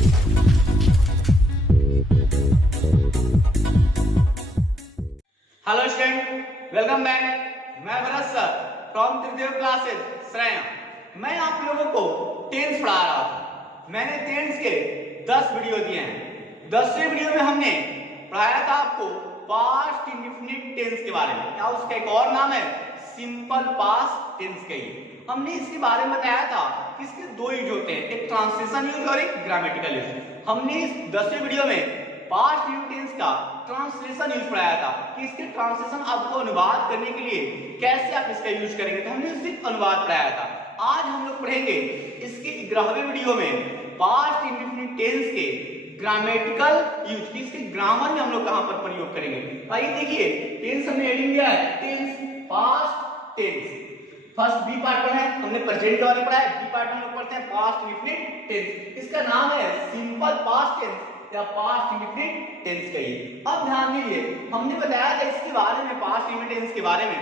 Hello student, welcome back. मैं Bharat sir from Tridev classes Shreya. मैं आप लोगों को टेंस पढ़ा रहा था। मैंने टेंस के 10 वीडियो दिए हैं। 10वें वीडियो में हमने पढ़ाया था आपको पास्ट इंडेफिनिट टेंस के बारे में। क्या उसका एक और नाम है सिंपल पास्ट टेंस का ही। हमने इसके बारे में बताया था कि इसके दो यूज होते हैं, एक ट्रांसलेशन यूज और एक ग्रामेटिकल यूज। हमने इस 10वें वीडियो में पास्ट टेंस का ट्रांसलेशन यूज पढ़ाया था कि इसके ट्रांसलेशन आपको अनुवाद करने के लिए कैसे आप इसका यूज करेंगे, तो हमने सिर्फ अनुवाद पढ़ाया था। आज हम लोग पढ़ेंगे इसके 11वें वीडियो में पास्ट इंडेफिनिट टेंस के ग्रामेटिकल यूज की, इसके ग्रामर में हम लोग कहां पर प्रयोग करेंगे। आइए देखिए, टेंस हमने हेडिंग दिया है tense past tense. First B part में है, हमने प्रेजेंट वाले पढ़ा है। बी पार्ट में हम लोग पढ़ते हैं पास्ट इंडेफिनिट टेंस। इसका नाम है सिंपल पास्ट टेंस या पास्ट इंडेफिनिट टेंस कहिए। अब ध्यान दीजिए, हमने बताया था इसके बारे में, पास्ट इंडेफिनिट टेंस के बारे में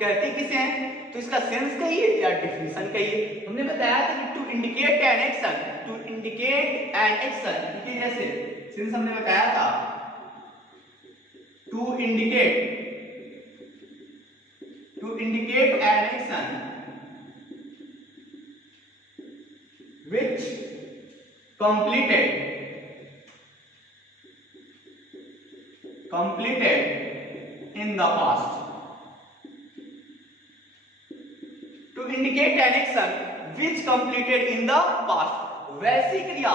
कहते किसे हैं, तो इसका सेंस कहिए या डिफिनेशन कहिए। हमने बताया था कि to indicate an action, to indicate an action, देखिए जैसे सेंस हमने बताया था to indicate an action which completed in the past. To indicate an action which completed in the past. वैसी क्रिया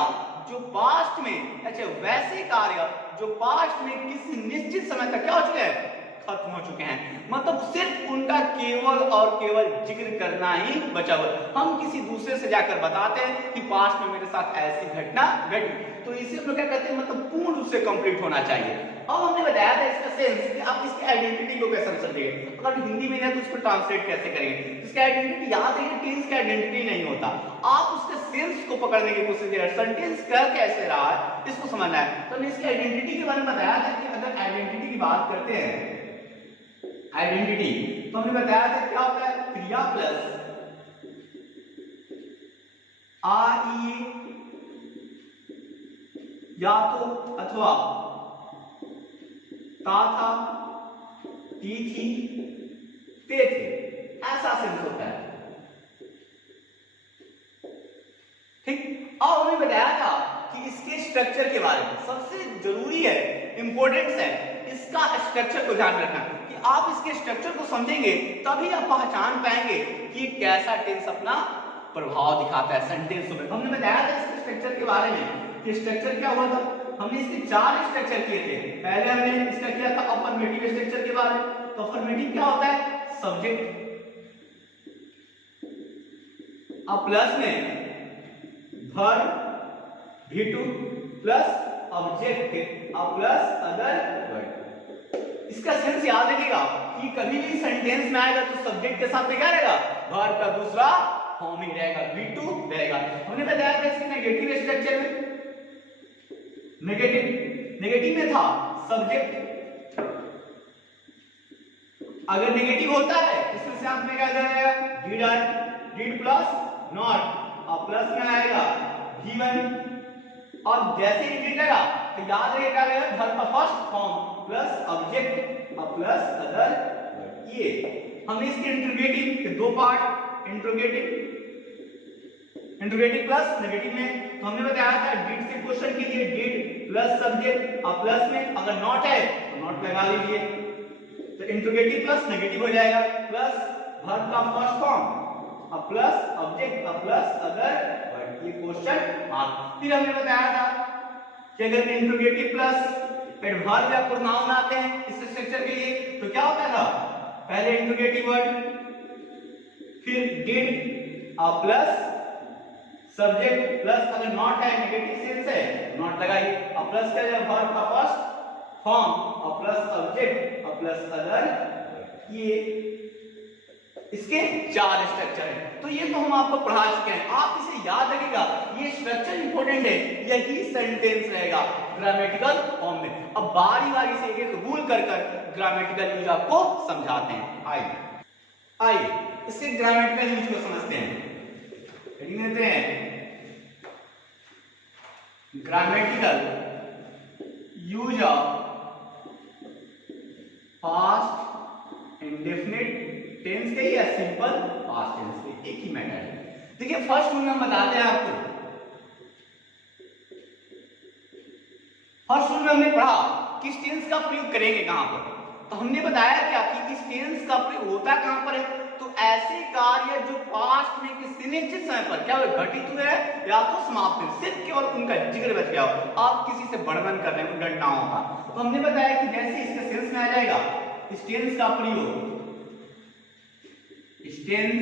जो पास्ट में, अच्छा वैसे कार्य जो पास्ट में किसी निश्चित समय तक क्या हो चुके हैं, खत्म हो चुके हैं। मतलब सिर्फ उनका केवल और केवल जिक्र करना ही बचा हुआ। हम किसी दूसरे से जाकर बताते हैं कि पास्ट में मेरे साथ ऐसी घटना घटी, तो इसे हम लोग क्या कहते हैं, मतलब पूर्ण रूप से कंप्लीट होना चाहिए। अब हमने बताया था इसका सेंस कि आप इसकी आइडेंटिटी को कैसे समझेंगे। अगर हिंदी में है तो उसको ट्रांसलेट कैसे करेंगे। इसका आइडेंटिटी याद है कि टेंस का आइडेंटिटी नहीं होता, आप उसके सेंस को पकड़ने की कोशिश करें। सेंटेंस कर कैसे रहा है इसको समझना है। तो हमने इसकी आइडेंटिटी के बारे में बताया था कि अगर आइडेंटिटी की बात करते हैं, आइडेंटिटी तो हमने बताया था क्या होता है, क्रिया प्लस आई या तो अथवा ता था, ती थी, ते थे, ऐसा सेंस होता है। ठीक, अब हमने बताया था कि इसके स्ट्रक्चर के बारे में सबसे जरूरी है, इंपॉर्टेंस है इसका स्ट्रक्चर को ध्यान रखना कि आप इसके स्ट्रक्चर को समझेंगे तभी आप पहचान पाएंगे कि कैसा टेंस अपना प्रभाव दिखाता है सेंटेंस में। हमने बताया था इसके स्ट्रक्चर के बारे में कि स्ट्रक्चर क्या हुआ था। हमने इसके 4 स्ट्रक्चर किए थे। पहले हमने इसका किया था अफर्मेटिव स्ट्रक्चर के बारे में। तो अफर्मेटिव क्या होता है, सब्जेक्ट, अब प्लस में वर्ब V2 प्लस ऑब्जेक्ट अब प्लस अदर वर्ड। इसका सेंस याद रखिएगा कि कभी भी सेंटेंस में आएगा तो सब्जेक्ट के साथ में क्या रहेगा, वर्ब का दूसरा फॉर्म ही रहेगा, V2 रहेगा। हमने बताया था इसके नेगेटिव स्ट्रक्चर में, नेगेटिव में था सब्जेक्ट, अगर नेगेटिव होता है इसमें से आपने क्या जाएगा, डिड प्लस नॉट, अब प्लस में आएगा V1, और जैसे ही डिड लगा तो याद रखिएगा वर्ब का फर्स्ट फॉर्म प्लस ऑब्जेक्ट और प्लस अदर वर्ड। ये हमने इसके इंट्रोगेटिव के 2 पार्ट, इंट्रोगेटिव प्लस नेगेटिव में। तो हमने बताया था डिड से क्वेश्चन कीजिए, डिड प्लस सब्जेक्ट और प्लस में अगर नॉट है तो नॉट लगा लीजिए, तो इंट्रोगेटिव प्लस नेगेटिव हो जाएगा, प्लस वर्ब का फर्स्ट फॉर्म और प्लस ऑब्जेक्ट और प्लस अदर वर्ड, ये क्वेश्चन मार्क। फिर हमने बताया था कि अगर इंट्रोगेटिव प्लस एडवर्ब या प्रोनाउन आते हैं इस स्ट्रक्चर के लिए तो क्या होता था, पहले इंट्रोगेटिव वर्ड, फिर डिड और प्लस सब्जेक्ट प्लस अगर नॉट है, नेगेटिव सेंस है, नॉट लगाइए और प्लस का वर्ब का फर्स्ट फॉर्म और प्लस ऑब्जेक्ट और प्लस अदर। ये इसके 4 स्ट्रक्चर हैं। तो ये तो हम आपको पढ़ा चुके हैं, आप इसे याद रखिएगा, ये स्ट्रक्चर इंपॉर्टेंट है, यही सेंटेंस रहेगा ग्रामेटिकल फॉर्म में। अब बारी बारी से एक रूल कर ग्रामेटिकल यूज आपको समझाते हैं। आइए इसके ग्रामेटिकल यूज को समझते हैं। देते हैं grammatical use of past indefinite tense के या सिंपल पास्ट टेंस के, एक ही मैटर है। देखिए फर्स्ट रूल में हम बताते हैं आपको, फर्स्ट रूल में हमने पढ़ा किस टेंस का प्रयोग करेंगे कहां पर, तो हमने बताया क्या कि इस टेंस का प्रयोग होता कहां पर है, तो ऐसे कार्य जो पास्ट में किसी निश्चित समय पर क्या हुए घटित हुए हैं या तो समाप्त हुए, सिर्फ केवल उनका जिक्र बच गया हो, आप किसी से वर्णन कर रहे हो घटनाओं का। तो हमने बताया कि जैसे इसके सेंस में आ जाएगा इस टेंस का प्रयोग, इस टेंस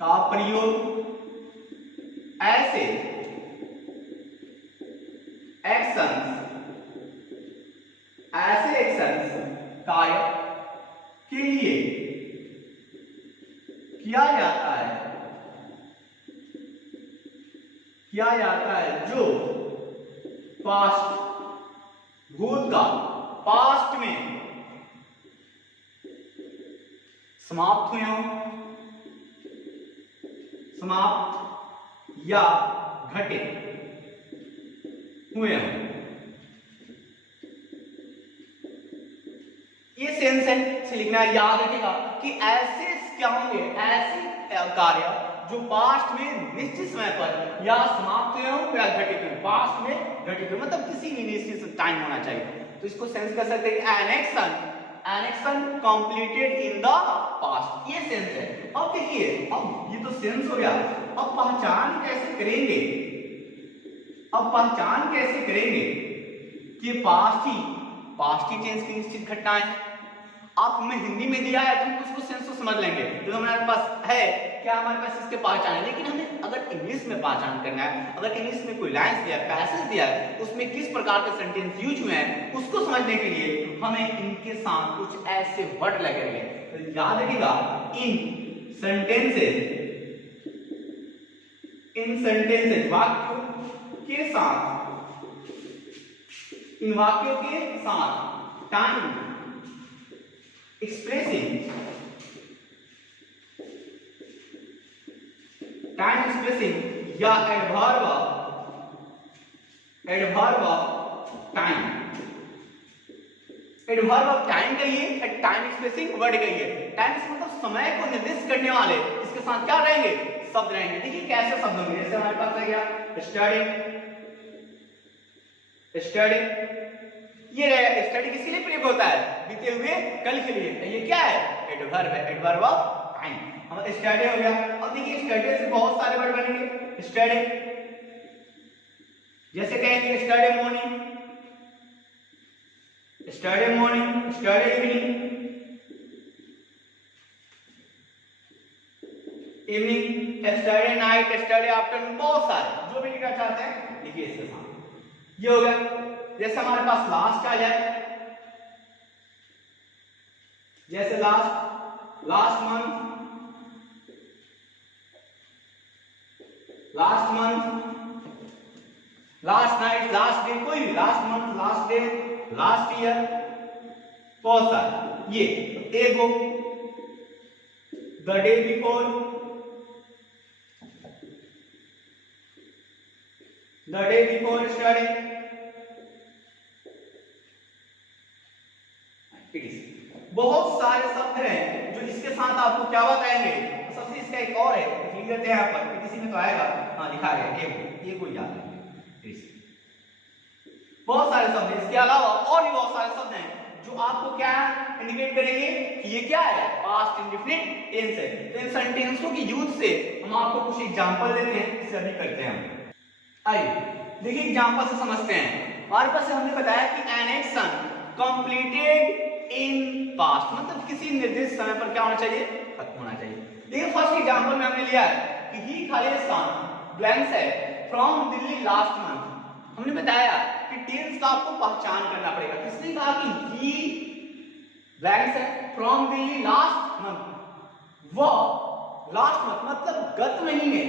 का प्रयोग ऐसे एक्शंस, ऐसे एक्शंस कार्य के लिए किया जाता है जो पास्ट, भूतकाल, पास्ट में समाप्त हुए हो, समाप्त या घटित हुए हो। ये सेंस है, इसे लिखना याद रखेगा कि ऐसे क्या होंगे, ऐसे कार्य जो पास्ट में निश्चित समय पर या समाप्त हुए हो या घटित हुए, पास्ट में घटित हुए मतलब किसी भी निश्चित टाइम होना चाहिए। तो इसको सेंस कर सकते हैं an action completed in the past, ये सेंस है। अब देखिए, अब ये तो सेंस हो गया, अब पहचान कैसे करेंगे, अब पहचान कैसे करेंगे कि पास्ट ही टेंस की निश्चित घटनाएं हैं। आप हमें हिंदी में दिया है तो हम उसको सेंस तो समझ लेंगे, जो हमारे पास है क्या, हमारे पास इसके पहचान है। लेकिन हमें अगर इंग्लिश में पहचान करना है, अगर इंग्लिश में कोई लाइन्स दिया है, पैसेज दिया है, उसमें किस प्रकार के सेंटेंस यूज हुए हैं, उसको समझने के लिए हमें इनके साथ कुछ ऐसे वर्ड लगेंगे। तो याद रखिएगा, इन सेंटेंसेज वाक्यों के साथ, इन वाक्यों के साथ टाइम expressing या एडवर्ब ऑफ टाइम कहिए, टाइम एक्सप्रेसिंग वर्ड कहिए। टाइम मतलब समय को निर्दिष्ट करने वाले, इसके साथ क्या रहेंगे, शब्द रहेंगे। देखिए कैसे शब्द होंगे, जैसे हमारे पास आ गया स्टडी, ये स्टडी किसके लिए प्रयोग होता है, बीते हुए कल के लिए, ये क्या है, एडवर्ब ऑफ टाइम। हम स्टडी हो गया। अब देखिए स्टडी से बहुत सारे वर्ड बनेंगे, स्टडी जैसे कहेंगे study morning, study evening, study night, study afternoon, बहुत सारे जो भी लिखना चाहते हैं लिखिए इसके साथ। ये हो गया। जैसे हमारे पास लास्ट आ जाए, जैसे last month, last night, last day, कोई last month, last day, last year, बहुत सारे। ये एगो, द डे बिफोर, स्टडी, बहुत सारे शब्द हैं जो इसके साथ आपको क्या बताएंगे। सबसे इसका एक और है, लिख देते हैं यहाँ पर, किसी में तो आएगा, हाँ लिखा गया, ये कोई याद है। बहुत सारे शब्द हैं, इसके अलावा और भी बहुत सारे शब्द हैं जो आपको क्या इंडिकेट करेंगे कि ये क्या है, पास्ट इंडेफिनिट टेंस है। तो इन सेंटेंसों की यूज से हम आपको कुछ एग्जांपल देते हैं, इसे अभी करते हैं। आइए देखिए एग्जांपल से समझते हैं। हमारे पास हमने बताया कि an action completed in past मतलब किसी निर्दिष्ट समय पर क्या होना चाहिए, खत्म होना चाहिए। देखिए फर्स्ट एग्जांपल में हमने लिया है कि ही खाली स्थान ब्लैंक्स है फ्रॉम दिल्ली लास्ट मंथ। हमने बताया कि टेंस का आपको पहचान करना पड़ेगा। किसने कहा कि ही ब्लैंक्स है फ्रॉम दिल्ली लास्ट मंथ, वो लास्ट मंथ मतलब गत महीने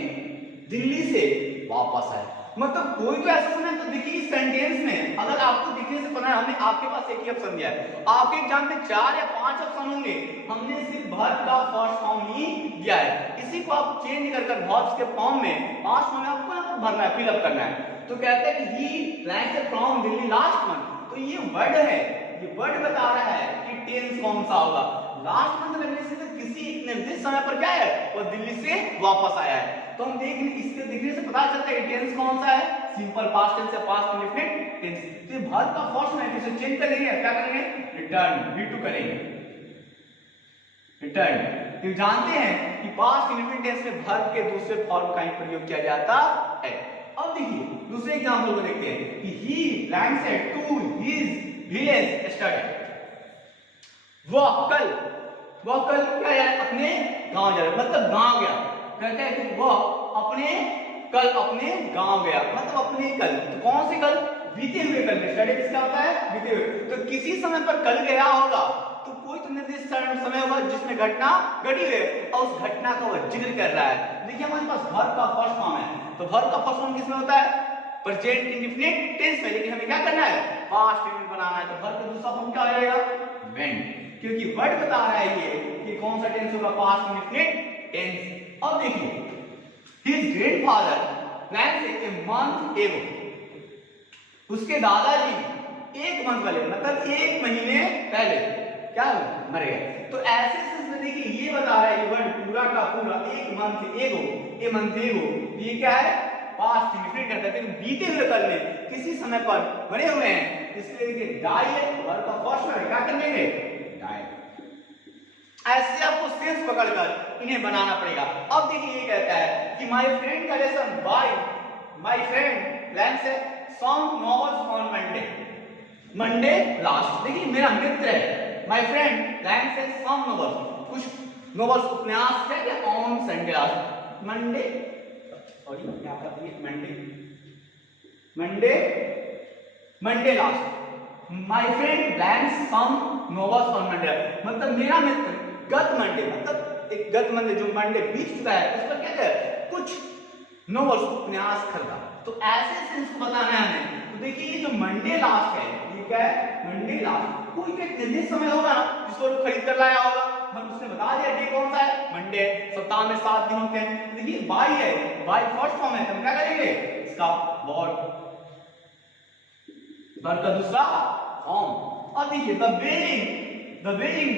दिल्ली से वापस आए। मतलब कोई तो ऐसा समय तो देखिए इस सेंटेंस में अगर आपको दिखने से पता है, हमने आपके पास एक ही ऑप्शन दिया है, आपके एग्जाम में 4 या 5 ऑप्शन होंगे, हमने सिर्फ वर्ब का फर्स्ट फॉर्म ही दिया है। इसी को आप चेंज कर वर्ब्स के फॉर्म में पास्ट फॉर्म में आपको यहाँ पर भरना है, फिलअप करना है। तो कहते हैं कि he land from Delhi last month. तो ये वर्ड है, ये वर्ड बता रहा है कि टेंस कौन सा होगा। लास्ट मंथ लगने से तो किसी निर्दिष्ट समय पर क्या है, वो दिल्ली से वापस आया है। तो हम इसके देखने से पता चलता है कि टेंस कौन सा है, सिंपल पास्ट टेंस या पास्ट इंडेफिनिट टेंस। तो ये वर्ब का फर्स्ट है, इसे चेंज करेंगे, क्या करेंगे, रिटर्न, V2 करेंगे, रिटर्न। तो जानते हैं कि पास्ट इंडेफिनिट टेंस में वर्ब के दूसरे फॉर्म का ही प्रयोग किया जाता है। अब देखिए दूसरे एग्जांपल को देखते हैं कि he lands to his village study. वह कल क्या है, अपने गांव जा रहा है, मतलब गांव गया। कहते हैं कि वह कल अपने गांव गया, मतलब अपने कल, तो कौन से कल, बीते हुए कल में। स्टडी किसका होता है, बीते हुए। तो किसी समय पर कल गया होगा तो कोई तो निर्दिष्ट समय होगा जिसमें घटना घटी है और उस घटना का वह जिक्र कर रहा है। देखिए हमारे पास वर्ब का फर्स्ट फॉर्म है, तो वर्ब का फर्स्ट फॉर्म किसमें होता है, प्रेजेंट इंडेफिनिट टेंस में। लेकिन हमें क्या करना है, पास्ट इंडेफिनिट बनाना है। तो वर्ब का दूसरा फॉर्म क्या हो जाएगा, व्हेन, क्योंकि वर्ड बता रहा है ये कि कौन सा टेंस होगा, पास्ट इंडेफिनिट टेंस। अब देखिए his grandfather plans a month ago, उसके दादाजी एक मंथ पहले, मतलब एक महीने पहले क्या मर गए। तो ऐसे सेंस में देखिए ये बता रहा है, ये वर्ड पूरा का पूरा एक मंथ एगो, ए मंथ एगो, ये क्या है, पास्ट इंडेफिनिट करता है, बीते हुए कल में किसी समय पर बने हुए हैं। इसलिए देखिए डाई है, वर्ब का फर्स्ट है, क्या करेंगे, डाई। ऐसे आपको सेंस पकड़कर इन्हें बनाना पड़ेगा। अब देखिए ये कहता है कि माय फ्रेंड का lesson my friend plans some novels on Monday last. देखिए मेरा मित्र है, my friend plans some novels, कुछ नॉवेल्स उपन्यास है क्या, on Sunday last, Monday, sorry यहाँ पर Monday last. My friend plans some novels on Monday, मतलब मेरा मित्र गत मंडे, मतलब एक गत मंडे जो मंडे बीत चुका है उस पर क्या है, कुछ नॉवेल्स उपन्यास खरीदा। तो ऐसे सेंस को बताना है हमें। तो देखिए ये जो मंडे लास्ट है, ये क्या है, मंडे लास्ट, कोई एक निर्दिष्ट समय होगा ना जिसको खरीद कर लाया होगा, हम उसने बता दिया डे कौन सा है, मंडे। सप्ताह में 7 दिन होते हैं। देखिए बाई है, बाई फर्स्ट फॉर्म है, हम क्या करेंगे, इसका वर्ब का दूसरा फॉर्म। अब देखिए द बिल्डिंग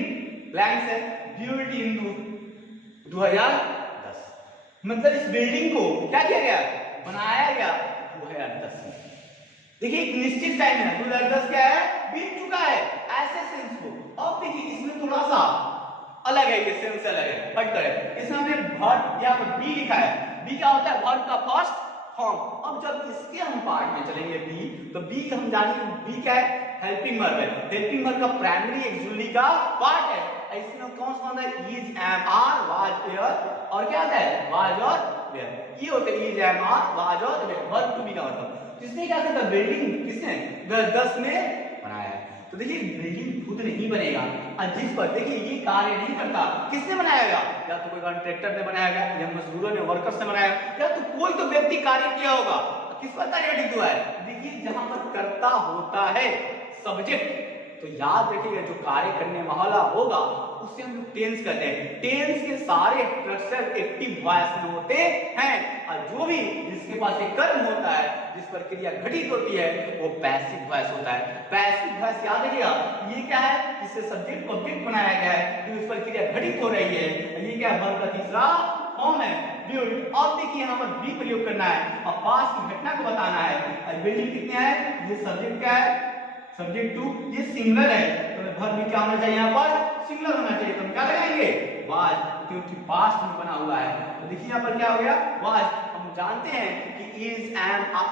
ब्लैंक्स है बिल्ड इन 2010, मतलब इस बिल्डिंग को क्या किया गया, बनाया गया 2010 में। देखिए एक निश्चित टाइम है, 2010 क्या है, बीत चुका है, ऐसे सेंस को। अब देखिए इसमें थोड़ा सा अलग है, ये सेंस अलग है, हट कर इसमें हमने वर्ब यहाँ पर बी लिखा है। बी क्या होता है, वर्ब का फर्स्ट फॉर्म। अब जब इसके हम पार्ट में चलेंगे बी, तो बी हम जानेंगे बी क्या है, हेल्पिंग वर्ब है। हेल्पिंग वर्ब का प्राइमरी एक्सुअली का पार्ट है। इसमें कौन सा होता है, is, am, are, was, were, और क्या आता है, वाज और वेयर। ये होते हैं इज, एम, आर, वाज और वेयर, वर्ब टू बी का मतलब। इसने क्या किया, बिल्डिंग किसने 2010 में बनाया है। तो देखिए बिल्डिंग खुद नहीं बनेगा, और जिस पर देखिए ये कार्य नहीं करता, किसने बनाया, या तो कोई कॉन्ट्रैक्टर ने बनाया गया, या मजदूरों ने, वर्कर्स ने बनाया, या तो कोई तो व्यक्ति कार्य किया होगा। किस पर कार्य हुआ है, देखिए जहां पर कर्ता होता है सब्जेक्ट, तो याद रखिएगा जो कार्य करने वाला होगा उससे हम लोग टेंस कहते हैं। टेंस के सारे स्ट्रक्चर एक्टिव वॉइस में होते हैं, और जो भी जिसके पास एक कर्म होता है, जिस पर क्रिया घटित होती है, वो पैसिव वॉइस होता है। पैसिव वॉइस याद रखिएगा, ये क्या है, इससे सब्जेक्ट ऑब्जेक्ट बनाया गया है, कि उस पर क्रिया घटित हो रही है। ये क्या है, वर्ब का तीसरा फॉर्म है, बिल्ड। अब देखिए यहाँ पर बी प्रयोग करना है और पास्ट की घटना को बताना है। बिल्डिंग कितने है, ये सब्जेक्ट क्या है, सब्जेक्ट टू, ये सिंगुलर है, तो वर्ब भी क्या होना चाहिए, यहाँ पर सिंगुलर होना चाहिए। तो हम क्या लगाएंगे, वाज, क्योंकि पास्ट में बना हुआ है। तो देखिए यहाँ पर क्या हो गया, वाज। हम जानते हैं कि इज, एम, आर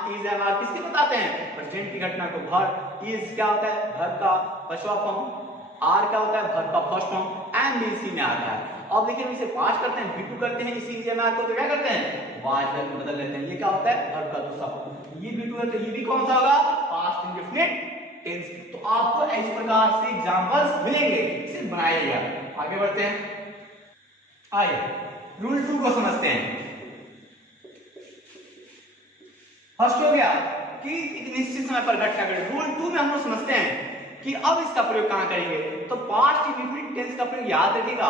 किसके बताते हैं, प्रेजेंट की घटना को। वर्ब इज क्या होता है, वर्ब का पांचवा फॉर्म, आर क्या होता है, वर्ब का फर्स्ट फॉर्म, एम भी इसी में आता है। अब देखिए हम इसे पास्ट करते हैं, V2 करते हैं, इसी को तो क्या करते हैं, वाज में बदल लेते हैं। ये क्या होता है, वर्ब का दूसरा फॉर्म। ये V2 है तो ये भी कौन सा होगा, पास्ट इंडेफिनिट टेंस। तो आपको इस प्रकार से एग्जांपल्स मिलेंगे, इसे बनाइएगा। आगे बढ़ते हैं, आइए रूल 2 को समझते हैं। फर्स्ट हो गया कि एक निश्चित समय पर घटना घटे। रूल 2 में हम लोग समझते हैं कि अब इसका प्रयोग कहां करेंगे, तो पास्ट इंडेफिनिट टेंस का प्रयोग याद रखिएगा,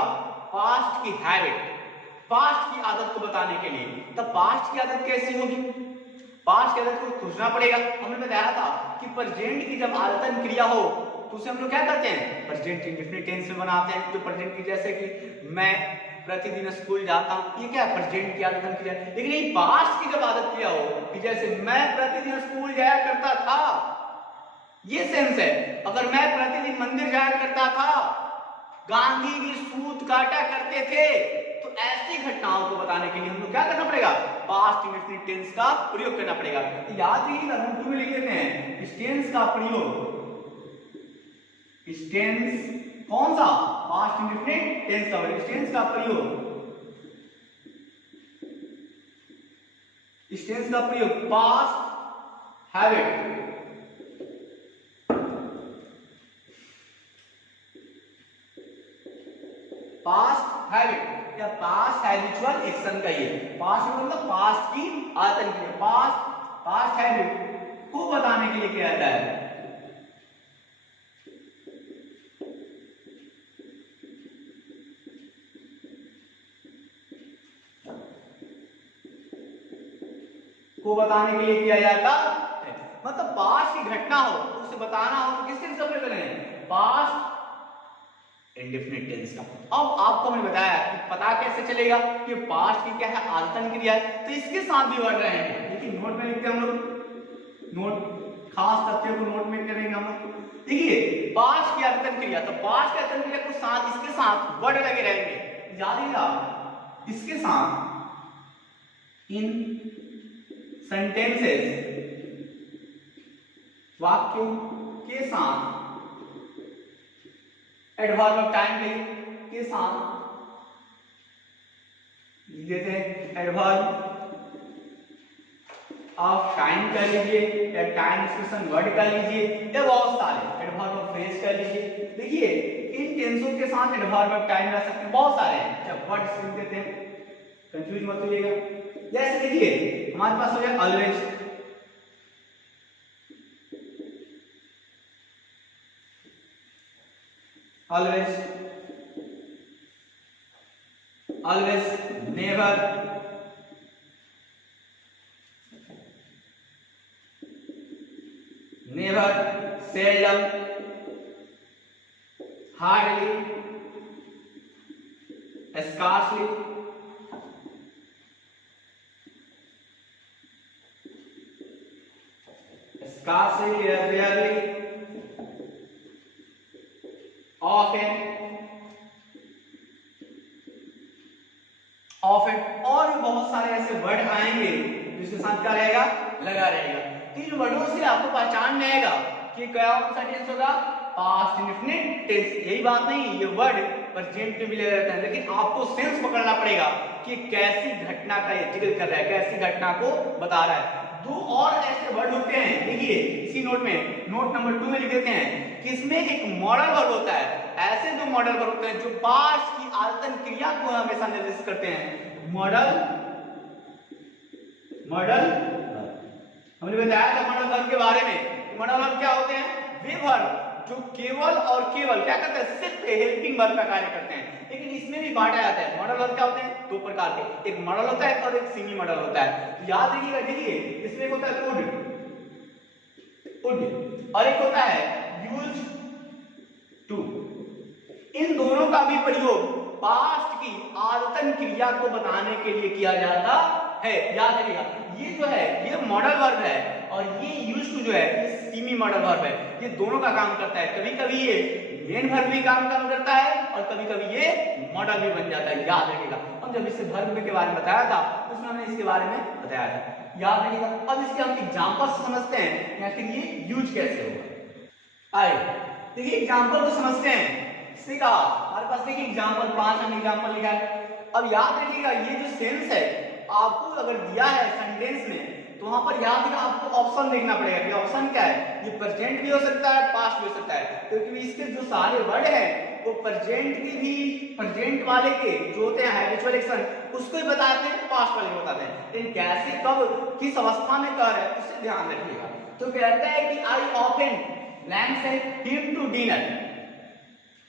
पास्ट की हैबिट, पास्ट की आदत को बताने के लिए। तो पास्ट की आदत कैसी होगी, पास्ट के अंदर को खोजना पड़ेगा। हमने बताया था कि प्रेजेंट की जब आयतन क्रिया हो तो उसे हम लोग क्या करते हैं, प्रेजेंट इंडेफिनिट टेंस में बनाते हैं। जो प्रेजेंट की, जैसे कि मैं प्रतिदिन स्कूल जाता हूं, ये क्या प्रेजेंट की आयतन क्रिया। लेकिन ये पास्ट की जब आदत क्रिया हो कि जैसे मैं प्रतिदिन स्कूल जाया करता था, ये सेंस है। अगर मैं प्रतिदिन मंदिर जाया करता था, गांधी जी सूत काटा करते थे, तो ऐसी घटनाओं को बताने के लिए हम लोग क्या करना पड़ेगा, पास्ट इंडेफिनिट टेंस का प्रयोग करना पड़ेगा। तो याद रखिएगा, हम टू में लिख लेते हैं इस टेंस का प्रयोग, इस टेंस कौन सा, पास्ट इंडेफिनिट टेंस का, इस टेंस का प्रयोग, इस टेंस का प्रयोग पास्ट हैबिट, पास्ट हैबिट या पास्ट हैबिचुअल एक्शन का, ये पास्ट मतलब पास्ट की आदत क्रिया, पास्ट हैबिट को बताने के लिए किया जाता है। को बताने के लिए किया जाता है। मतलब पास्ट की घटना हो, उसे बताना हो तो किस टेंस का प्रयोग करें, पास्ट इंडेफिनिट टेंस का। अब आपको मैंने बताया कि पता कैसे चलेगा कि पास्ट की क्या है, आयतन क्रिया है, तो इसके साथ भी बढ़ रहे हैं। लेकिन नोट में लिखते हैं हम लोग, नोट खास तथ्यों को नोट में करेंगे हम लोग। देखिए पास्ट की आयतन क्रिया, तो पास्ट की आयतन क्रिया को साथ, इसके साथ वर्ड लगे रहेंगे, याद रखिएगा, इसके साथ इन सेंटेंसेस, वाक्यों के साथ, एडवर्ब ऑफ टाइम के साथ लेते हैं, एडवर्ब ऑफ टाइम कर लीजिए या टाइम एक्सप्रेशन वर्ड कर लीजिए या बहुत सारे एडवर्ब ऑफ फ्रेज कर लीजिए। देखिए इन टेंसों के साथ एडवर्ब ऑफ टाइम रह सकते हैं, बहुत सारे हैं, जब वर्ड लिख देते हैं, कंफ्यूज मत होइएगा। जैसे देखिए हमारे पास हो गया always, always, always, never, never, seldom, hardly, scarcely, scarcely, rarely, often, often, और भी बहुत सारे ऐसे वर्ड आएंगे जिसके साथ क्या रहेगा, लगा रहेगा। इन वर्डों से आपको पहचान में आएगा कि कौन सा टेंस होगा, पास्ट इंडेफिनिट टेंस। यही बात नहीं, ये वर्ड प्रेजेंट में भी ले रहता है, लेकिन आपको सेंस पकड़ना पड़ेगा कि कैसी घटना का ये जिक्र कर रहा है, कैसी घटना को बता रहा है। दो और ऐसे वर्ड होते हैं, देखिए इसी नोट में, नोट नंबर 2 में लिख देते हैं कि इसमें एक मॉडल वर्ब होता है। ऐसे दो मॉडल वर्ब होते हैं जो पास्ट की आयतन क्रिया को हमेशा निर्देशित करते हैं। मॉडल, मॉडल हमने बताया था मॉडल वर्ब के बारे में। मॉडल वर्ब क्या होते हैं, वे वर्ब जो केवल और केवल क्या करते हैं, सिर्फ हेल्पिंग वर्ब का कार्य करते हैं। लेकिन इसमें भी बांटा जाता है। मॉडल वर्ब क्या होते हैं, दो प्रकार के, एक मॉडल होता है और एक सेमी मॉडल होता है। तो याद रखिएगा, देखिए इसमें होता है वुड, वुड, और एक होता है यूज टू। इन दोनों का भी प्रयोग पास्ट की आयतन क्रिया को बताने के लिए किया जाता है। याद रखिएगा, ये जो है ये मॉडल वर्ब है और ये यूज टू जो है ये सेमी मॉडल वर्ब है। ये दोनों का काम करता है। कभी कभी ये मेन वर्ब भी काम करता है और कभी कभी ये मॉडल भी बन जाता है। याद रखिएगा, हम जब इससे वर्ब के बारे में बताया था उसमें हमने इसके बारे में बताया था, याद रखिएगा। अब इसके हम एग्जांपल समझते हैं या फिर ये यूज कैसे होगा। आइए देखिए एग्जांपल को समझते हैं। इसने कहा हमारे पास देखिए एग्जांपल 5 हमने एग्जांपल लिखा है। अब याद रखिएगा, ये जो सेंस है आपको अगर दिया है सेंटेंस में तो वहां पर याद रखिएगा आपको ऑप्शन देखना पड़ेगा कि ऑप्शन क्या है। ये प्रेजेंट भी हो सकता है, पास्ट भी हो सकता है, क्योंकि इसके जो सारे वर्ड हैं वो प्रेजेंट के भी, प्रेजेंट वाले के जो होते हैं हैबिचुअल एक्शन उसको ही बताते हैं, पास्ट वाले को बताते हैं। लेकिन कैसे, कब, किस अवस्था में कर है उससे ध्यान रखिएगा। तो कहता है कि आई ऑफन ब्लैंक से him to dinner,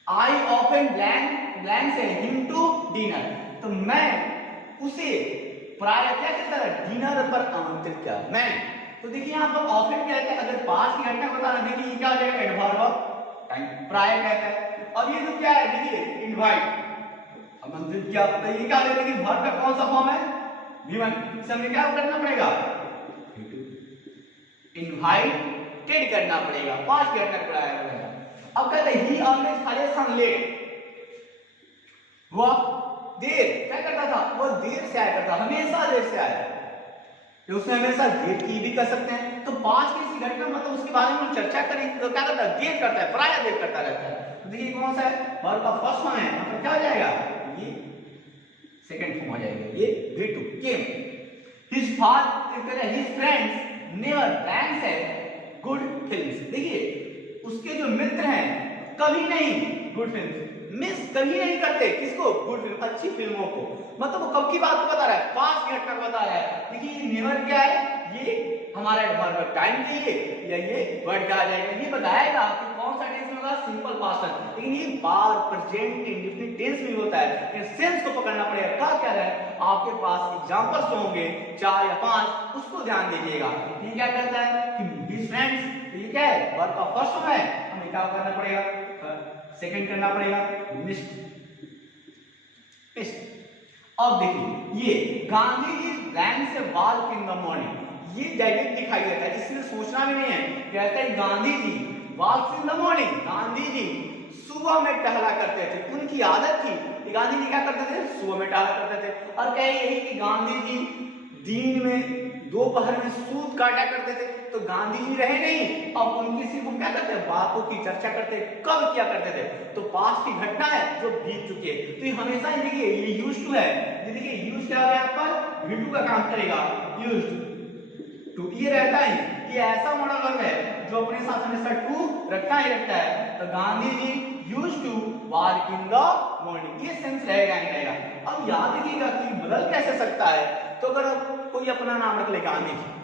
I often blank से हिम टू डिनर। तो मैं उसे प्राय क्या कहता है, डिनर पर आमंत्रित किया मैंने। तो देखिए यहाँ पर ऑफन कहते हैं, अगर पास की घटना बता रहे, देखिए ये क्या हो जाएगा, एडवर्ब ऑफ टाइम प्राय कहता है। अब ये तो क्या है, देखिए इनवाइट आमंत्रित किया, तो ये क्या हो जाएगा, देखिए वर्ब का कौन सा फॉर्म है, V1। इसे हमें क्या करना पड़ेगा, इनवाइटेड करना पड़ेगा, पास की घटना प्राय रहेगा। अब कहते हैं ही ऑलवेज खाली सम लेट, वह देर क्या करता था, वो देर से आया करता, हमेशा देर से आया, तो उसने हमेशा देर की भी कर सकते हैं। तो पास की इसी घटना मतलब उसके बारे में चर्चा करें तो क्या करता है, देर करता है, प्राय देर करता रहता है। तो देखिए कौन सा है, वर्ब का फर्स्ट फॉर्म है, मतलब क्या हो जाएगा, ये सेकंड फॉर्म हो जाएगा, ये V2 came. His father his friends never ranks है गुड फिल्म्स, देखिए उसके जो मित्र हैं कभी नहीं गुड फिल्म्स मिस कभी नहीं करते, किसको, गुड फिल्म, अच्छी फिल्मों को। मतलब वो कब की बात को बता रहा है, पास्ट की घटना को बता रहा है। देखिए ये नेवर क्या है, ये हमारा वर्ब टाइम के लिए या ये वर्ड क्या आ जाएगा, ये बताएगा कि कौन सा टेंस में होगा, सिंपल पास्ट टेंस। लेकिन ये बार प्रेजेंट इंडेफिनिट टेंस में होता है, सेंस को पकड़ना पड़ेगा। क्या है, आपके पास एग्जांपल्स होंगे 4 या 5, उसको ध्यान दीजिएगा। ये क्या कहता है कि हिज फ्रेंड्स, ये क्या है, वर्ब का फर्स्ट फॉर्म है, हमें क्या करना पड़ेगा, सेकंड करना पड़ेगा, मिस्ड। अब देखिए ये गांधी जी रैन से वॉक इन द मॉर्निंग, ये डायरेक्ट दिखाई देता है, इसलिए सोचना भी नहीं है। कहते हैं Gandhi ji walk in the morning, Gandhi ji सुबह में टहला करते थे, उनकी आदत थी कि गांधी जी क्या करते थे, सुबह में टहला करते थे। और कहे यही कि गांधी जी दिन में दोपहर में सूत काटा करते थे, तो गांधी जी रहे नहीं, अब उनकी सिर्फ हम क्या करते हैं, बातों की चर्चा करते हैं। कब किया करते थे, तो पास्ट की घटना है जो बीत चुकी है। तो ये हमेशा ही देखिए ये यूज्ड टू है, ये देखिए यूज क्या हो गया, यहाँ पर V2 का काम करेगा, यूज्ड टू ये रहता है, ये ऐसा मॉडल वर्ब है जो अपने साथ हमेशा टू रखता ही रखता है। तो Gandhi ji used to walk in the morning, ये सेंस रहेगा नहीं रहेगा। अब याद रखिएगा कि बदल कैसे सकता है, तो अगर कोई अपना नाम रख ले गांधी जी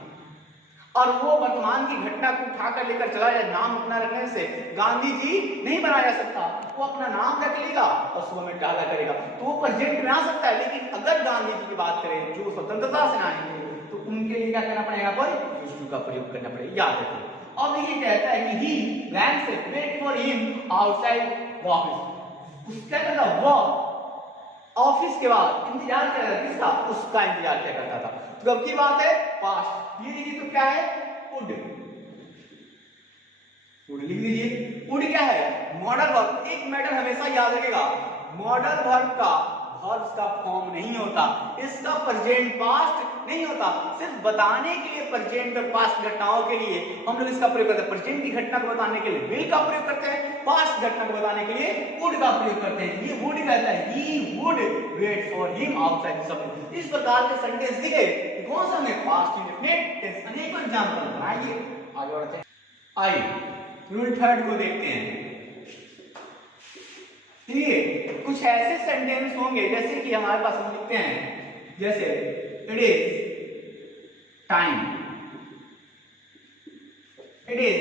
और वो वर्तमान की घटना को उठाकर लेकर चला जाए, नाम अपना रखने से गांधी जी नहीं बनाया जा सकता, वो अपना नाम रख लेगा और सुबह में टाला करेगा, तो वो प्रेजेंट में आ सकता है। लेकिन अगर गांधी जी की बात करें जो स्वतंत्रता सेनानी थे, तो उनके लिए क्या करना पड़ेगा, पर यूज्ड टू का प्रयोग करना पड़ेगा, याद रखिए। अब ये कहता है कि ही रैन से wait for him outside office, उसका कहता वो ऑफिस के बाद इंतजार कर रहा था, किसका, उसका इंतजार क्या करता था। तो कब की बात है, पास्ट। ये देखिए तो क्या है, वुड, वुड लिख लीजिए। वुड क्या है, मॉडल वर्ब। एक मैटर हमेशा याद रखेगा, मॉडल वर्ब का वर्ब्स का फॉर्म नहीं होता, इसका प्रेजेंट पास्ट नहीं होता। सिर्फ बताने के लिए प्रेजेंट और पास्ट घटनाओं के लिए हम लोग इसका प्रयोग करते हैं। प्रेजेंट की घटना को बताने के लिए विल का प्रयोग करते हैं, पास्ट घटना को बताने के लिए वुड का प्रयोग करते हैं। ये वुड कहता है he would wait for him outside the सफर। इस प्रकार के सेंटेंस दिखे कौन सा में, पास्ट इंडेफिनिट टेंस। अनेक एग्जांपल बनाइए, आगे बढ़ते हैं। आइए रूल थर्ड को देखते हैं। ठीक है, कुछ ऐसे सेंटेंस होंगे जैसे कि हमारे पास हम लिखते हैं, जैसे it is time, it is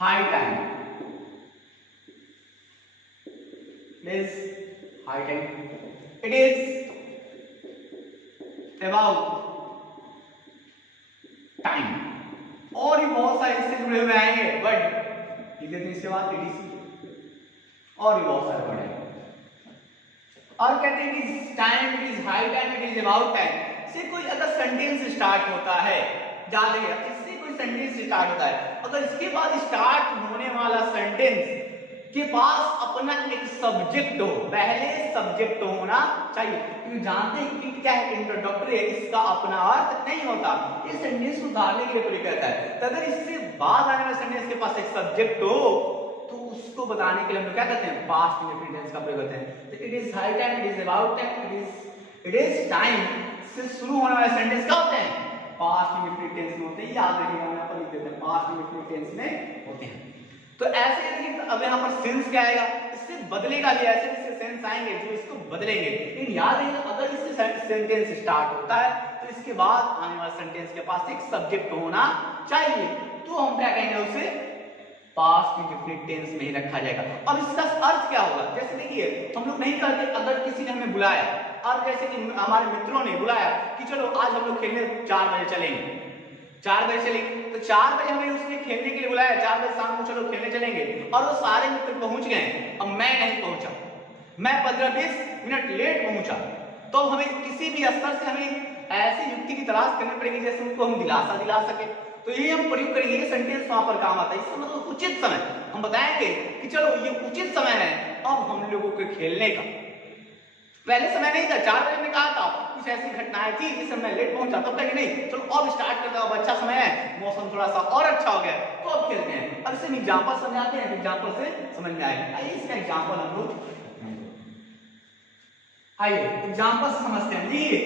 high time, it is high time, it is about time, और भी बहुत सारे इससे जुड़े हुए आएंगे, बट इसके बाद और भी बहुत सारे वर्ड हैं। और कहते हैं कि time, it is high time, it is about time से कोई अगर सेंटेंस स्टार्ट होता है, याद रखिएगा इससे कोई सेंटेंस स्टार्ट होता है, अगर इसके बाद स्टार्ट होने वाला सेंटेंस के पास अपना एक सब्जेक्ट हो, पहले सब्जेक्ट होना चाहिए, क्योंकि जानते हैं कि क्या है, इंट्रोडक्टरी है, इसका अपना अर्थ नहीं होता। इस सेंटेंस को उतारने के लिए प्रयोग करता है। तो अगर इससे बाद आने वाले सेंटेंस के पास एक सब्जेक्ट हो, तो उसको बताने के लिए हम लोग क्या करते हैं, पास्ट इंडेफिनिट टेंस का प्रयोग करते हैं। तो it is high time, it is about time, it is time से शुरू होने वाले सेंटेंस क्या होते हैं, पास्ट इंडेफिनिट टेंस में होते हैं। याद रखिएगा, हम यहाँ पर लिख देते हैं, पास्ट इंडेफिनिट टेंस में होते हैं। तो ऐसे देखिए, अब यहाँ पर सेंस क्या आएगा, इससे बदलेगा भी, ऐसे इससे सेंस आएंगे जो इसको बदलेंगे। लेकिन याद रखिएगा, अगर इससे सेंटेंस स्टार्ट होता है तो इसके बाद आने वाले सेंटेंस के पास एक सब्जेक्ट होना चाहिए, तो हम क्या कहेंगे, उसे पास्ट इंडेफिनिट टेंस में ही रखा जाएगा। अब इसका अर्थ क्या होगा, जैसे देखिए हम लोग नहीं कहते, अगर किसी ने हमें बुलाया और जैसे कि हमारे मित्रों ने बुलाया कि चलो आज हम लोग खेलने 4 बजे चलेंगे, 4 बजे चलेंगे, तो 4 बजे हमें उसने खेलने के लिए बुलाया, 4 बजे शाम को चलो खेलने चलेंगे, और वो सारे मित्र पहुंच गए, अब मैं नहीं पहुंचा, मैं 15-20 मिनट लेट पहुंचा, तो हमें किसी भी स्तर से हमें ऐसी युक्ति की तलाश करनी पड़ेगी जैसे उनको हम दिलासा दिला सके। तो ये हम प्रयोग करेंगे, ये सेंटेंस वहां पर काम आता है। इसका मतलब उचित समय, हम बताएंगे कि चलो ये उचित समय है अब हम लोगों के खेलने का। पहले समय नहीं था, 4 बजे में कहा था, कुछ ऐसी घटनाएं थी जिससे मैं लेट पहुंचा, तब तक नहीं, चलो अब स्टार्ट करते हैं, अब अच्छा समय है, मौसम थोड़ा सा और अच्छा हो गया, तो अब खेलते हैं। अब इसे एग्जांपल समझाते हैं, एग्जांपल से समझ में आएगा। आइए इसका एग्जांपल हम लोग आइए एग्जांपल से समझते हैं। देखिए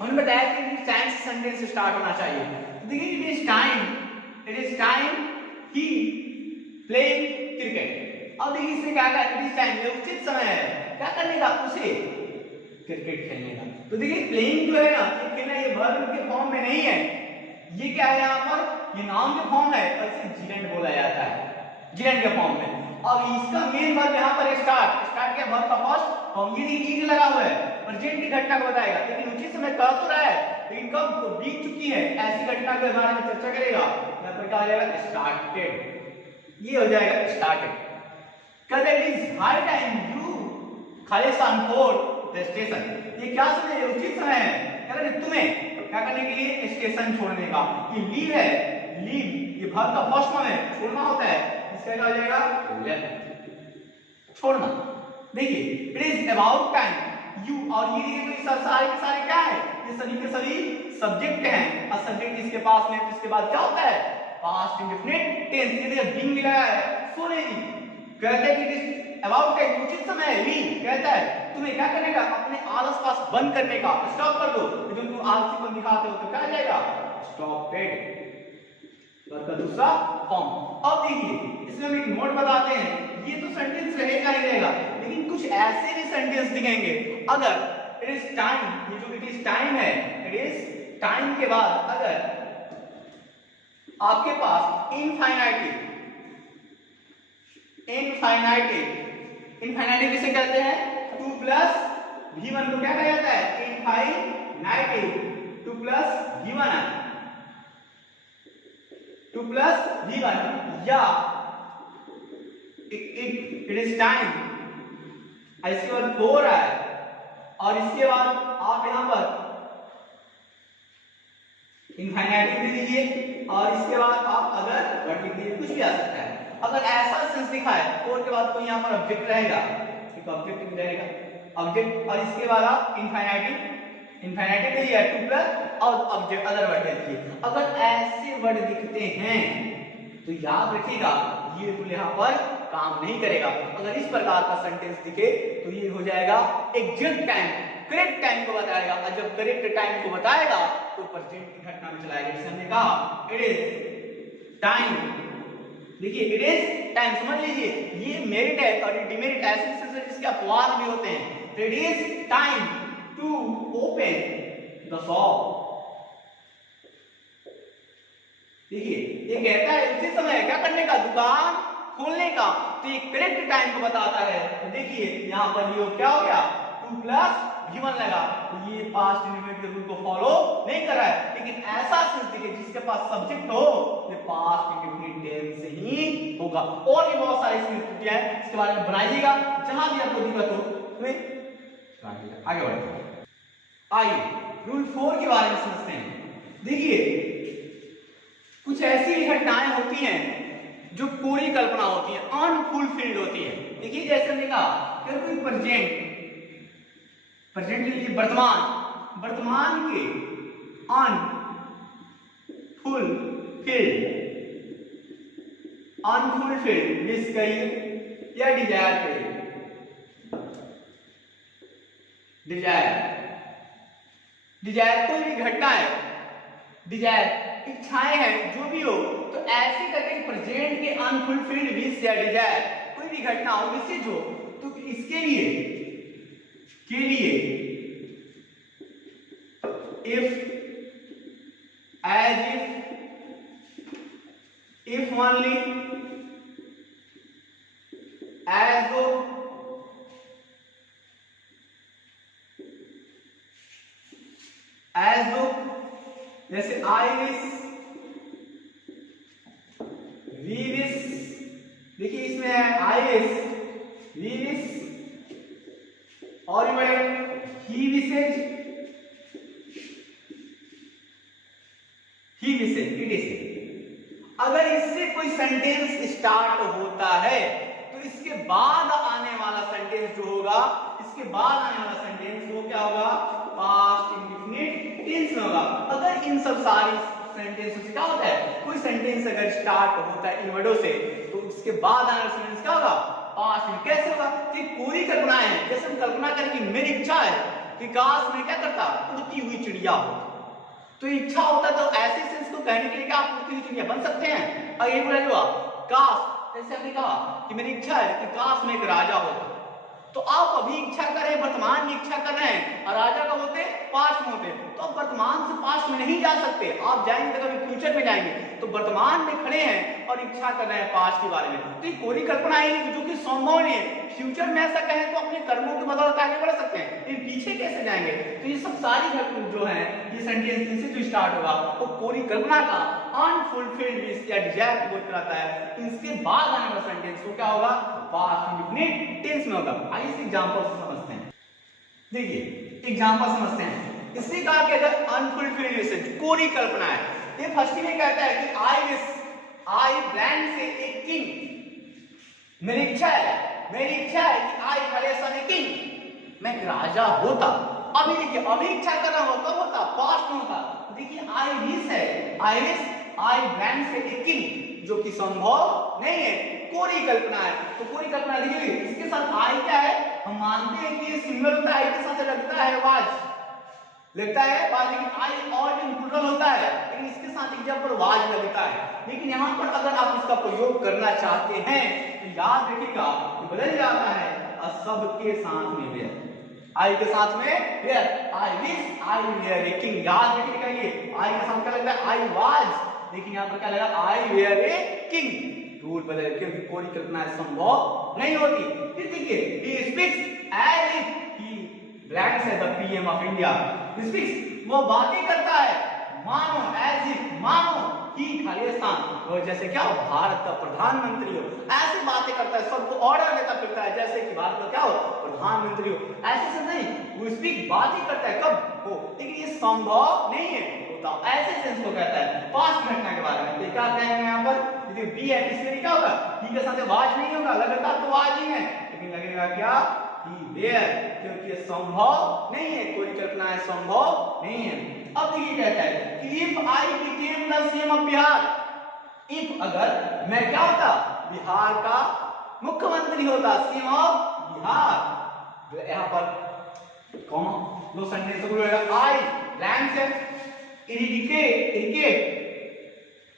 हमने बताया कि इट टाइम से सेंटेंस स्टार्ट होना चाहिए। देखिए it is time he playing cricket. अब देखिए इसमें क्या कहा, इट इज टाइम, ये उचित समय है क्या करने का, उसे क्रिकेट खेलने का। तो देखिए प्लेइंग जो है ना, ये खेलना, ये वर्ब के फॉर्म में नहीं है, ये क्या है यहाँ पर, ये नाउन के फॉर्म है और इसे जिरेंट बोला जाता है, जिरेंट के फॉर्म में। अब इसका मेन वर्ब यहाँ पर स्टार्ट क्या, वर्ब का फर्स्ट फॉर्म, ये इज लगा हुआ है, प्रेजेंट की घटना को बताएगा, लेकिन उचित समय कह तो रहा है, लेकिन कब तो बीत चुकी है, ऐसी घटना के बारे में चर्चा करेगा। यहाँ पर कहा जाएगा स्टार्टेड, ये हो जाएगा स्टार्टेड। कहते हैं it is high time you Khalistan for the station, ये क्या समय है, उचित समय है क्या करने, तुम्हें क्या करने के लिए, स्टेशन छोड़ने का। ये लीव है, लीव ये वर्ब का फर्स्ट फॉर्म है, छोड़ना होता है, इसका क्या हो जाएगा, लेफ्ट, छोड़ना। देखिए it is about time you, और ये देखिए तो सारे के सारे क्या है, ये सभी के सभी सब्जेक्ट हैं, और सब्जेक्ट इसके पास में, इसके बाद क्या होता है, पास्ट इंडेफिनिट टेंस, ये देखिए बीइंग लगाया है, सोने की। कहते हैं कि इट इज अबाउट टाइम, उचित समय है, ली कहता है तुम्हें क्या करने का, अपने आलस पास बंद करने का, स्टॉप कर दो, जब तुम आलसीपन दिखाते हो तो क्या जाएगा, स्टॉपेड, वर्ब का दूसरा फॉर्म। अब देखिए इसमें हम एक नोट बताते हैं, ये तो सेंटेंस रहेगा ही रहेगा, लेकिन कुछ ऐसे भी सेंटेंस दिखेंगे, अगर इट इज टाइम, ये जो इट इज टाइम है, इट इज टाइम के बाद अगर आपके पास इनफाइनाइटिव किसे कहते हैं, 2 प्लस v1 को क्या कहा जाता है, इनफाइनाइटिव, 2 प्लस v1 है, 2 प्लस v1, या इट इज टाइम, इसके बाद 4 है, और इसके बाद आप यहां पर इनफाइनाइटिव दे दीजिए, और इसके बाद आप अगर वर्ड लिख दीजिए, कुछ भी आ सकता है। अगर ऐसा सेंस दिखा है, 4 के बाद कोई यहां पर ऑब्जेक्ट रहेगा, एक ऑब्जेक्ट भी रहेगा, ऑब्जेक्ट, और इसके बाद आप इनफाइनाइटिव दीजिए, 2 प्लस और ऑब्जेक्ट अदर वर्ड दीजिए। अगर ऐसे वर्ड दिखते हैं तो याद रखिएगा ये रूल यहाँ पर काम नहीं करेगा। अगर इस प्रकार का सेंटेंस दिखे तो ये हो जाएगा एग्जैक्ट टाइम, करेक्ट टाइम को बताएगा, और जब करेक्ट टाइम को बताएगा तो प्रेजेंट की घटना में चलाएगा। जैसे हमने कहा इट इज टाइम, देखिए इट इज टाइम, समझ लीजिए ये मेरिट है और ये डिमेरिट, ऐसे सेंस जिसके अपवाद भी होते हैं। It is time to open the shop, देखिए ये कहता है उचित समय क्या करने का, दुकान खोलने का, तो ये करेक्ट टाइम को बताता है। तो देखिए यहाँ पर ये क्या हो गया, 2 प्लस v1 लगा, तो ये पास्ट इंडेफिनिट के रूल को फॉलो नहीं कर रहा है। लेकिन ऐसा सेंस देखिए जिसके पास सब्जेक्ट हो, ये पास्ट इंडेफिनिट टेंस से ही होगा। और भी बहुत सारी स्थितियां हैं, इसके बारे में बनाइएगा, जहां भी आपको दिक्कत हो तो आगे बढ़ते। आइए रूल 4 के बारे में समझते हैं। देखिए कुछ ऐसी घटनाएं होती हैं जो पूरी कल्पना होती है, अनफुलफिल्ड होती है। देखिए जैसे हमने कहा कि कोई प्रेजेंट के लिए वर्तमान के अनफुलफिल्ड मिस करिए या डिजायर करिए, डिजायर कोई भी घटना है, डिजायर इच्छाएं हैं जो भी हो, तो ऐसे करके प्रेजेंट के अनफुलफिल्ड विश या डिजायर कोई भी घटना हो, विशेष हो, तो इसके लिए if only, as though, जैसे आई विश, वी विश, देखिए इसमें है आई विश, वी विश, और बड़े ही wishes, he wishes, it is. अगर इससे कोई सेंटेंस स्टार्ट होता है तो इसके बाद आने वाला सेंटेंस जो होगा, इसके बाद आने वाला सेंटेंस वो क्या होगा, पास्ट इंडेफिनिट टेंस में होगा। अगर इन सब सारी सेंटेंस से क्या होता है, कोई सेंटेंस अगर स्टार्ट होता है इन वर्डों से तो उसके बाद आने वाला सेंटेंस क्या होगा, पास्ट में। कैसे होगा कि पूरी कल्पनाएं हैं, जैसे हम कल्पना करें कि मेरी इच्छा है कि काश मैं क्या करता, उड़ती हुई चिड़िया हो, तो इच्छा होता तो ऐसे सेंस को कहने के लिए क्या आप उड़ती हुई चिड़िया बन सकते हैं। और ये बोला हुआ काश, जैसे हमने कहा कि मेरी इच्छा है कि काश मैं एक राजा होता, तो आप अभी इच्छा कर रहे हैं, वर्तमान में इच्छा कर रहे हैं, और राजा कब होते, पास्ट में होते। तो आप वर्तमान से पास्ट में नहीं जा सकते, आप जाएंगे तो कभी फ्यूचर में जाएंगे, तो वर्तमान में खड़े हैं और इच्छा कर रहे हैं पास्ट के बारे में, तो ये कोई कल्पना है जो कि संभव नहीं है। फ्यूचर में ऐसा कहें तो अपने कर्मों के बदौलत आगे बढ़ सकते हैं, लेकिन पीछे कैसे जाएंगे। तो ये सब सारी जो है ये सेंटेंस इनसे जो स्टार्ट होगा वो पूरी कल्पना का अनफुलफिल्ड विश या डिजायर को बोलता है। इसके बाद आने वाला सेंटेंस वो क्या होगा, पास्ट इंडेफिनिट टेंस में होगा। आइए इस एग्जांपल से समझते हैं। देखिए एग्जांपल समझते हैं। इसने कहा कि अगर अनफुलफिल्ड विश कोरी कल्पना है, ये फर्स्ट में कहता है कि आई विश, आई ब्लैंक से एक किंग, मेरी इच्छा है कि आई हरेसन ए किंग, मैं एक राजा होता। अभी देखिए अभी इच्छा कर रहा होता, पास्ट में होता। देखिए आई विश है, आई विश, आई ब्लैंक से ए किंग, जो कि संभव नहीं है, कोरी कल्पना है। तो कोरी कल्पना देखिए इसके साथ आई क्या है, हम मानते हैं कि ये सिंगल होता है, इसके साथ लगता है वाज, लेकिन आई और प्लूरल होता है, लेकिन इसके साथ एग्जांपल वाज लगता है। लेकिन यहाँ पर अगर आप इसका प्रयोग करना चाहते हैं तो याद रखिएगा बदल जाता है, सब के साथ में वेयर, आई के साथ में were, I wish, I were a king. याद रखिएगा ये आई के साथ क्या लगता है, आई वाज, लेकिन यहाँ पर क्या लगा, I were a king. Rule बदल, क्योंकि कोई कल्पना संभव नहीं होती। फिर देखिए ही speaks as if he blanks है the PM of India, speaks वो बातें करता है मानो, एज इफ मानो ही खालिस्तान, वो जैसे क्या भारत का प्रधानमंत्री हो, ऐसी बातें करता है, सबको ऑर्डर देता फिरता है जैसे कि भारत का क्या हो, प्रधानमंत्री हो। ऐसे से नहीं, वो स्पीक बातें करता है कब हो, लेकिन ये संभव नहीं है होता, ऐसे सेंस को कहता है पास्ट घटना के बारे में। तो क्या कहेंगे यहाँ पर, यदि बी है इसलिए क्या होगा, ही के साथ वाज नहीं होगा, लगातार तो वाज ही है, लेकिन लगेगा क्या ही देयर, क्योंकि ये संभव नहीं है, कोई कल्पना है संभव नहीं है। अब ये कहता है कि if I became the CM of Bihar, if अगर मैं क्या होता, बिहार का मुख्यमंत्री होता, सीएम ऑफ बिहार, तो यहाँ पर कौन दो सेंटेंस बोलेगा, आई ब्लैंक से इरिडिकेट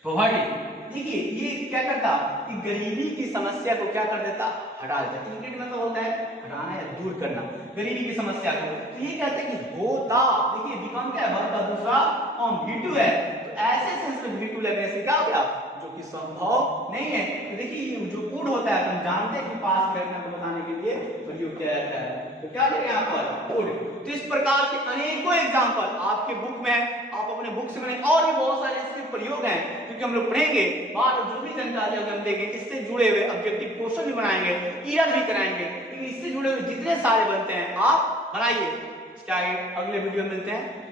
पॉवर्टी। देखिए ये क्या करता कि गरीबी की समस्या को क्या कर देता, हटा देता। इरिडिकेट मतलब होता है हटाना या दूर करना गरीबी की समस्या को। तो ये कहते हैं कि होता, देखिए बिकम क्या है, वर्ब का दूसरा फॉर्म V2 है, तो ऐसे सेंस में V2 लगने से क्या हो गया, जो कि संभव नहीं है। तो देखिए जो वुड होता है, हम जानते हैं कि पास्ट घटना को बताने के लिए प्रयोग किया जाता है, तो क्या करें यहाँ पर वुड। तो इस प्रकार के अनेकों एग्जाम्पल आपके बुक में, आप अपने बुक से बने, और भी बहुत सारे इसके प्रयोग हैं क्योंकि हम लोग पढ़ेंगे बाद जो भी जानकारी हम देंगे, इससे जुड़े हुए ऑब्जेक्टिव क्वेश्चन भी बनाएंगे, ईयर भी कराएंगे, इससे जुड़े हुए जितने सारे बनते हैं आप बनाइए। अगले वीडियो में मिलते हैं।